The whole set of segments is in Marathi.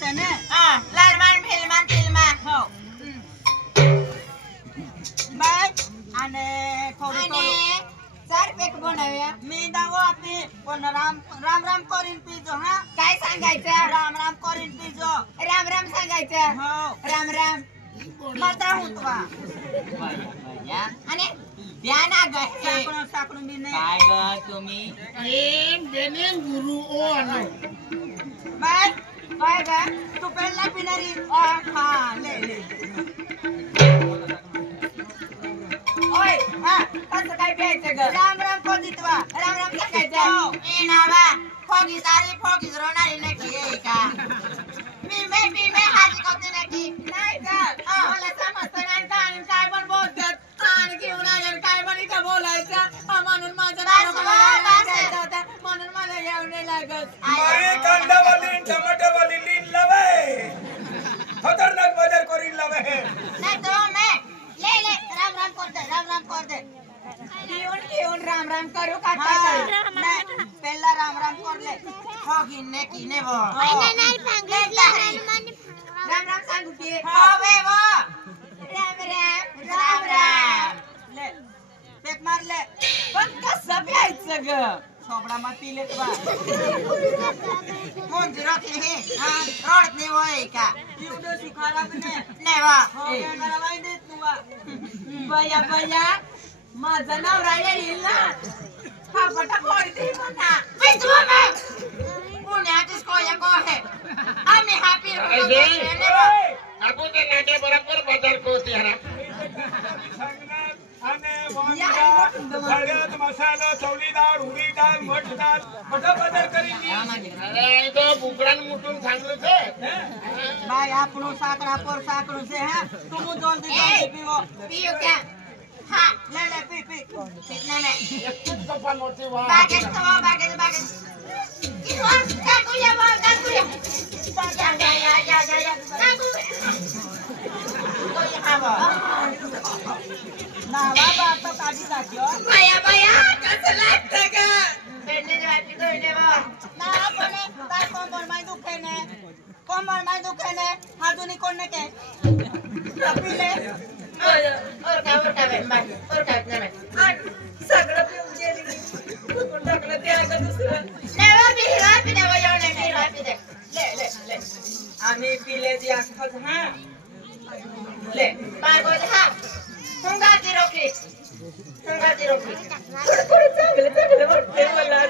से ने लालमान फिल्मान फिल्मा हो बाय आणि थोडी आणि 4 पॅक बनवूया मी दावो आपली पण राम राम राम करीन पिजो हा काय सांगायचं राम राम करीन पिजो राम राम सांगायचं हो राम राम मात्रा होतवा आणि द्या ना ग साकडून साकडून मी नाही काय ग तुम्ही बेने गुरु ओ अनो बाय काय ग तू पेला पिणारी हा ले ले ओय कसं काय प्यायचं ग राम राम कोदितवा राम राम सांगायचं ए नावा फोगी रोणारी नक्की आहे का मी हाती कोणते नक्की नाही का मला समजतं नाही काय पण बोलतात आणि घेऊन आले काय पण इथं बोलायचं म्हणून माझं म्हणून मला येऊन नाही लागत मारी कांदावाली टमाटोवाली लीन लावे खतरनाक बाजार करीन लावे नाही तो मैं ले राम राम कर दे घेऊन राम राम करू का पेला राम राम करले फोगी नक्की ने वो नाही सांगितलं राम राम सांगू की हो वे वो राम ले पेक मारले पण कसं प्यायचं ग सोबडा मा पिले बा कोण राहते हे रोड नाही होय का एवढं शिकायला ने नाही वा हो मला वाई देत तू बया माझं नवरा येईल ना हा पटा फोडते म्हणा विचवा मग पुण्यातच कोया को है आम्ही हॅपी आपको ते नाटे बराबर बाजार को त्यारा हळद मसाला चवली डाळ उडी डाळ मठ डाळ मोठा बाजार करीन अरे तो बुकडान मुटून सांगलो छे भाई आपनो साकड़ा पर साकड़ो से है तुम जल्दी जल्दी पीओ पियो क्या हाँ ले ले पी पी कितने में एक कपा मोती वा बागेट किसवा काकू या काकू कोई खाबो ना बाबा तो काजी जातियो बया कसं लागतं ग बेडने वाटी दोडले बा ना आपने काय कोमर माय दुखे ने हाजुनी कोण ने के पीले और का बेन बाकी और का नाही सगळं पिऊन गेली कुठून टाकलं ते का दुसरं नाही बा पिवा येऊन दे ले आम्ही पिले दी आखत हा ले बागो हा हुंगाची रोखली थोडं चांगलं वाटतंय मला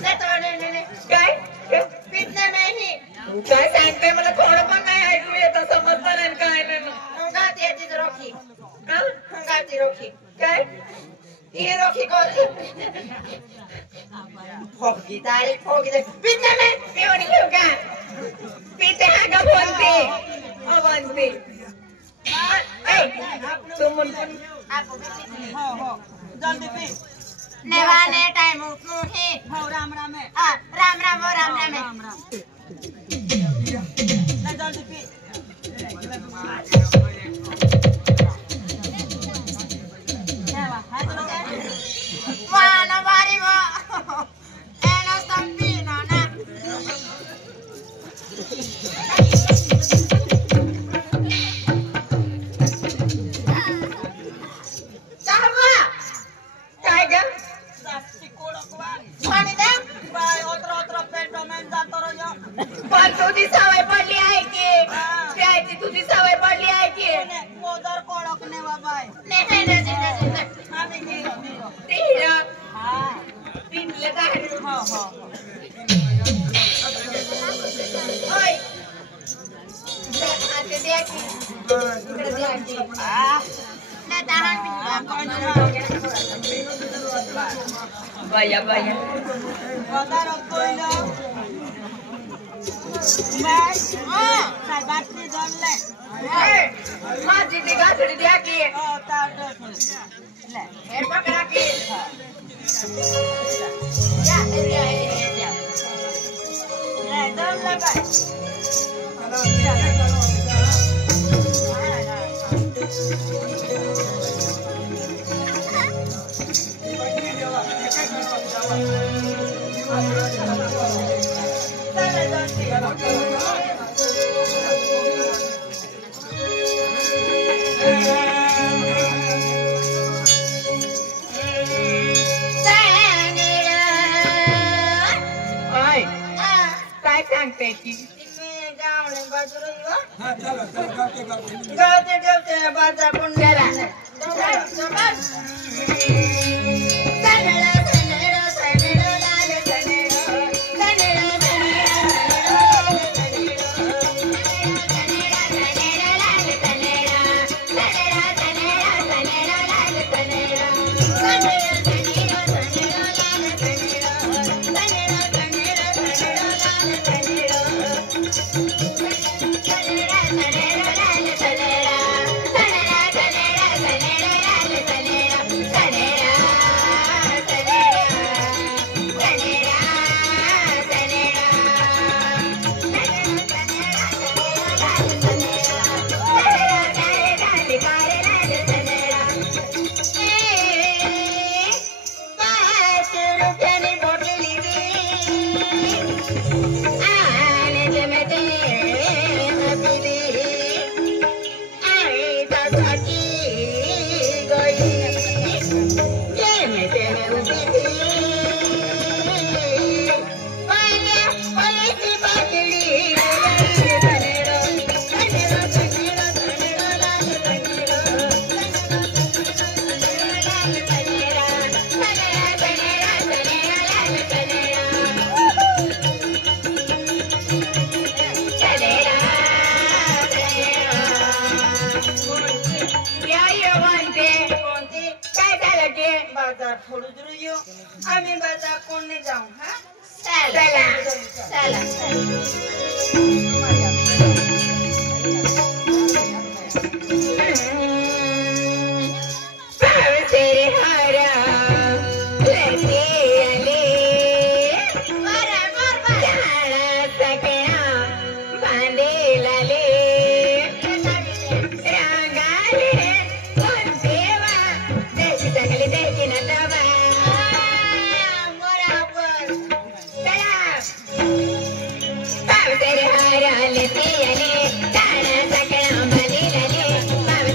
नाही तो नाही काय पितने नाही काय सांगते मला थोडं पण नाही ऐकू येतं समजतं नाही काय नाही हुंगाची येतीच रोखी हुंगाची रोखी काय ही रोखी कोण फोगी दे पितने नाही पिऊन घेऊ का पिते हा का बोलते तुम हो जल्दी पी नेवाने टाइम उठनु हे हो राम राम है राम ले जल्दी पी वाना बारी वा एला स्टम्पिनो ना काय ग जास्ती कोडकवा पाणी दे बाय ओत्र पेटो में जातो रयो पण तुझी सवय पडली आहे की प्यायची तुझी सवय पडली आहे की ओदर कोडक ने बाबाय नाही आम्ही घेऊ ते हिरा हां पिंपले काय हो ओय आता द्या की इकडे द्या की ना दाहण बया ओदर कोइलो मैं काय बाटली जोडले माझी ती गाठडी द्या की ओ ताट ले हे पकडा की या द्या ले दम लगाय चला काय सांगते की गावणे हा चला चला गावते गावते गावते गावते बाजा कोण गेला आम्ही बाजार कोण जाऊ हा चला चला तेरे हरा लगे अले बराबर सकना बांधे लाले रांगाले कोण देवा देश सगळे देखी न दवा तेरे हारा लेते अले तारा सकना बांधे लाले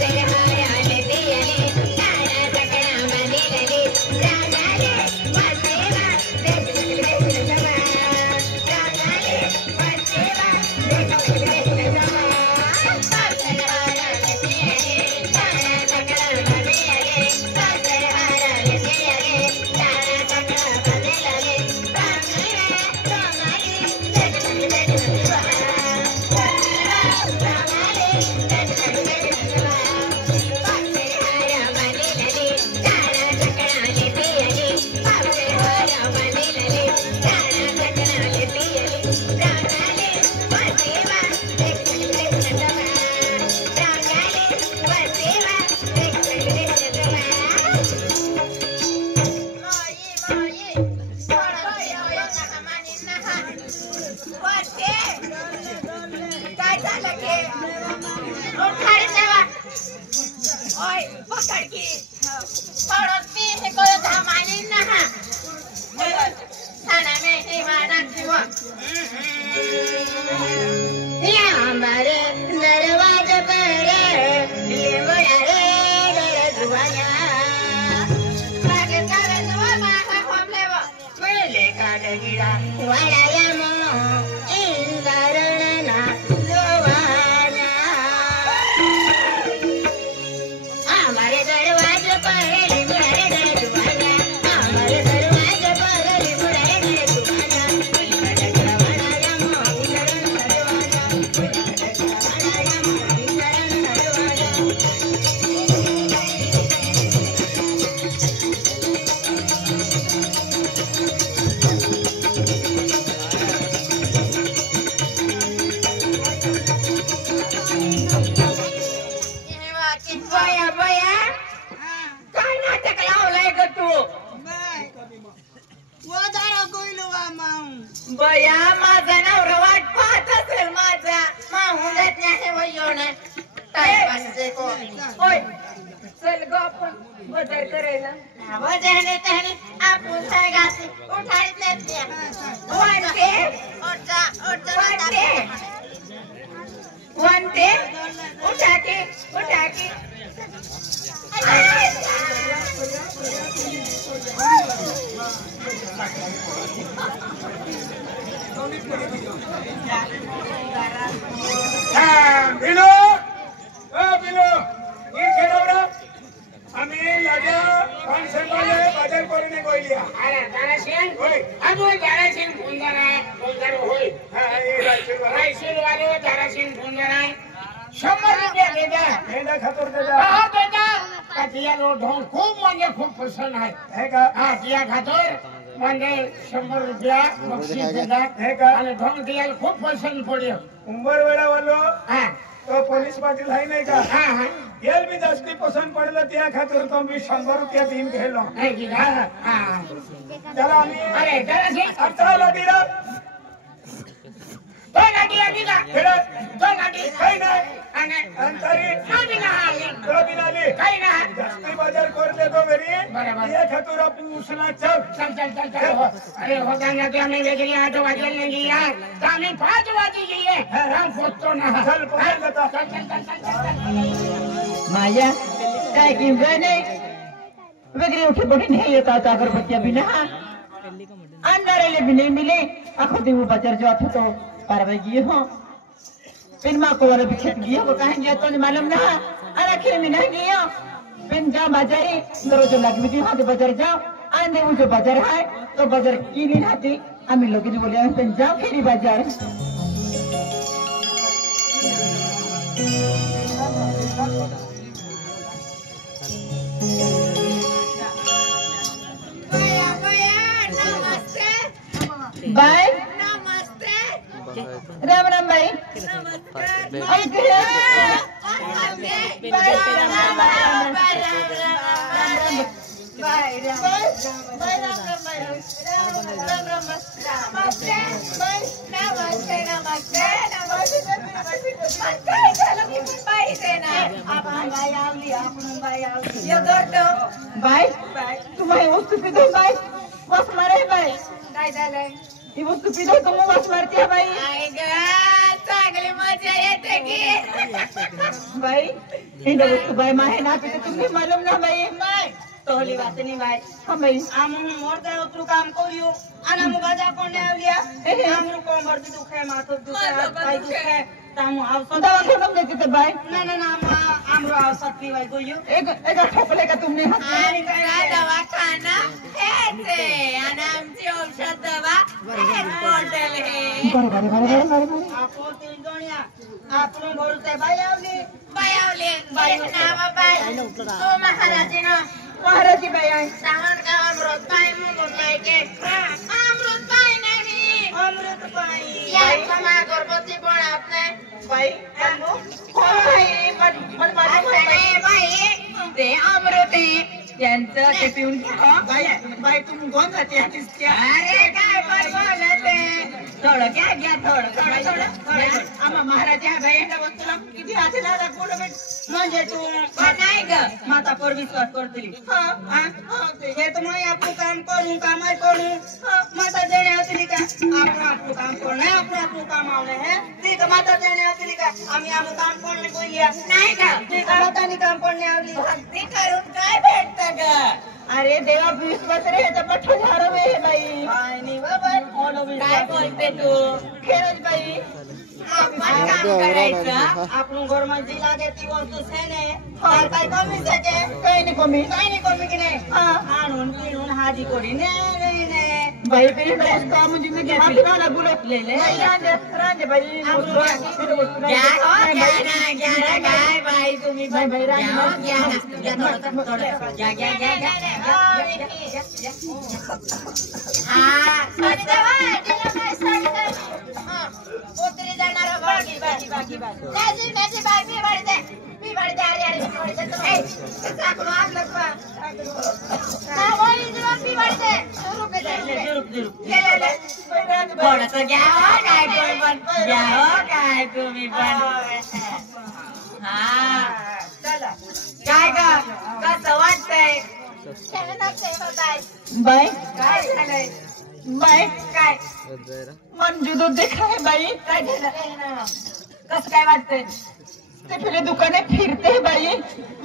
तेरे हारा लेते अले तारा सकना बांधे लाले रांगाले बसेवा देश सगळे देखी न दवा रांगाले बसेवा देश सगळे देखी न दवा तेरे हारा लेते अले तारा सकना बांधे लाले तेरे हारा लेते अले तारा सकना बांधे लाले हमारे दरवाजे पर लिंबोया रे गरजुआया मागे तारे जुआ माखा खोपले वो मेले काटे गिरा वाया मो इंदरना जोवाना हमारे दरवाजे पर लिंबोया रे गरजुआया हमारे दरवाजे पर लिंबोया रे गरजुआया बया माझा नवरा वाट पाहत असेल माझा माहून देत नाही वयोने टाइमपासचे कोण होय चल ग आपण बदल करायला वजने त्याने आपण काय गाते उठायत नाही होय ते उठा कोणते उठा की बिलो बिलो ये खेळवरा आम्ही लाड्या कॉन्सेप्टले बदल करून गोइलिया अरे दाराशील होय अजून दाराशील फोनदार होय हे रायशील वाले दाराशील फोनदार 100 रुपये देजा मेंढा खातर देजा हा देजा का तिया ढोल खूप म्हणजे खूप पसंत आहे हे का हा तिया खातर म्हणजे 100 रुपया बक्षीस देजा हे का आणि ढोल तिया खूप पसंत पडयो उंबर वेळा वालो हा तो पोलीस पाटील आहे नाही का हा हा येल मी जास्ती पसंत पडलं त्या खातर तो मी 100 रुपया दिन घेलो है की हा हा चला आम्ही अरे दाराशील अडचण दिला तो लागी आली का खेळत तो लागी काही नाही आणि अंतरी आम्ही ना आली तो बिनाली काही ना जास्ती बाजार कर देतो मेरी बरोबर. ये खातर आपण उसना चल चल हो. अरे हो गाना ते आम्ही वेगळी 8 वाजेल नाही यार तर आम्ही 5 वाजे गेले हम पोचतो ना चल पकड जाता चल माया काय किंवा नाही वेगळी उठी पड़ी नहीं येता था अगरबत्तियां बिना अंधारे भी नहीं मिले आखो दिन वो बाजार जो आता तो कारवाई की हो पिन माँ को वाले खेत गया वो कहीं गया तो मालूम ना अरे आखिर में नहीं गया पिन जा बाजारी मेरे जो लगी थी वहाँ बाजार जाओ आंधे वो जो बाजार है तो बाजार की नहीं आती हम लोग जो बोले पिन जाओ खेरी बाजार बाय राम राम भाई बाय तुम्हारी वस्तू पिधो बाय बस मारे बाय काय झालंय ही वस्तू पिधो तुम बस मारते बाई आई ग चांगली मजा येते की बाई ही वस्तू बाई माहे ना पिते तुम्हें मालूम ना बाई तोहली बात नहीं भाई हाँ बाई आम मोर दे उतरू काम करियो आना मु बाजा कोने आवलिया हमरो कोमर दुखे माथो दुखे हाथ पाय दुखे तामु औषध दवा खत्म देती थे बाई ना ना ना हमरो औषध पीवाई गयो एक ठोकले का तुमने आणि काय दवाखाना हेचे आणि आमची औषध दवा हॉस्पिटल हे बरोबर आपो तीन जणिया आपण भरते बाई आवली नावा बाई तो महाराजीना महाराजी बाई आहे सामान का अमृत बाई मुंगो बाई के अमृत बाई नाही अमृत बाई या क्षमा गर्भवती पण आपने बाई हमो कोण आहे पण मालूम आहे बाई ते अमृत आहे त्यांचं ते पिऊन घ्या बाई बाई तुम कोण जाते अरे काय बोलते थोडं घ्या थोडं आम्हा महाराजा बाई वस्तूला किती हाती लागला कोण म्हणजे तू काय ग माता पर विश्वास करतली हे तर मग आपलं काम करू माता देणे असली का आपलं काम करणं आपलं काम आवडे हे ती तर माता देणे असली का आम्ही आपलं काम करणे बोलूया नाही का ती का मातानी काम करणे आवली भक्ती करून काय भेटतं ग अरे देवा विश्वास रे तर पठ्ठ झाडं हे बाई आणि बाबा काय बोलते तू खेळच बाई आपण काम करायचं आपण घરમાં जी लागे ती वस्तू सेने काय कमी सके काही नाही कमी की नाही आणून पिणून हाजी करी ने बाई पेरी वस्तू म्हणजे मी घेतली ना बोलतलेले रांजे बाई काय बाई तुम्ही बाई बाई रांजे उतरी जाणार बाकी बाकी नाची बाई मी वाढते अरे चाकू आपलं ना वळी जेव्हा मी वाढते थोडस घ्या काय पण घ्या काय तुम्ही पण हा काय ग कसं वाटतंय बाई काय झालंय बाई काय मंजू दूध दिखाय बाई काय झालं कसं काय वाटतंय ते फिरे दुकाने फिरते बाई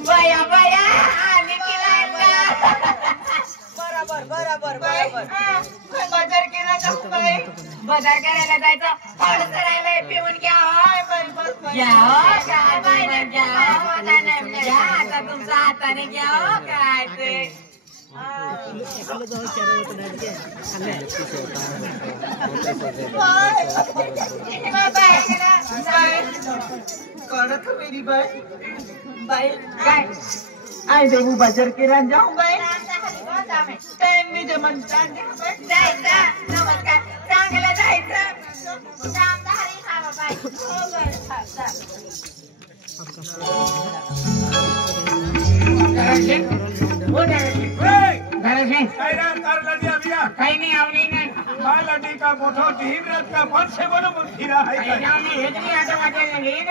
बया बया आली की लाईनला बरोबर बरोबर बाई बरोबर बाजार केला का बाई बाजार करायला जायचं फळ करायला पिऊन घ्या होय बाई बस बाई. घ्या हो, काय बाई ना, घ्या हो, नाही, नाही, घ्या आता तुमच्या हाताने घ्या हो, काय ते कळत मेरी बाई बाई काय आय देऊ बाजार केला जाऊ बाई जायचं टाइम मी जमन नमस्कार चांगलं जायचं चांगलं हरी खावा बाई हो बाई खा, खा. काही नाही आवडी नाही लड्डी का मोठो टीम रथ का फट से बनो फिरा है हेजरी आटो वाटेल नाही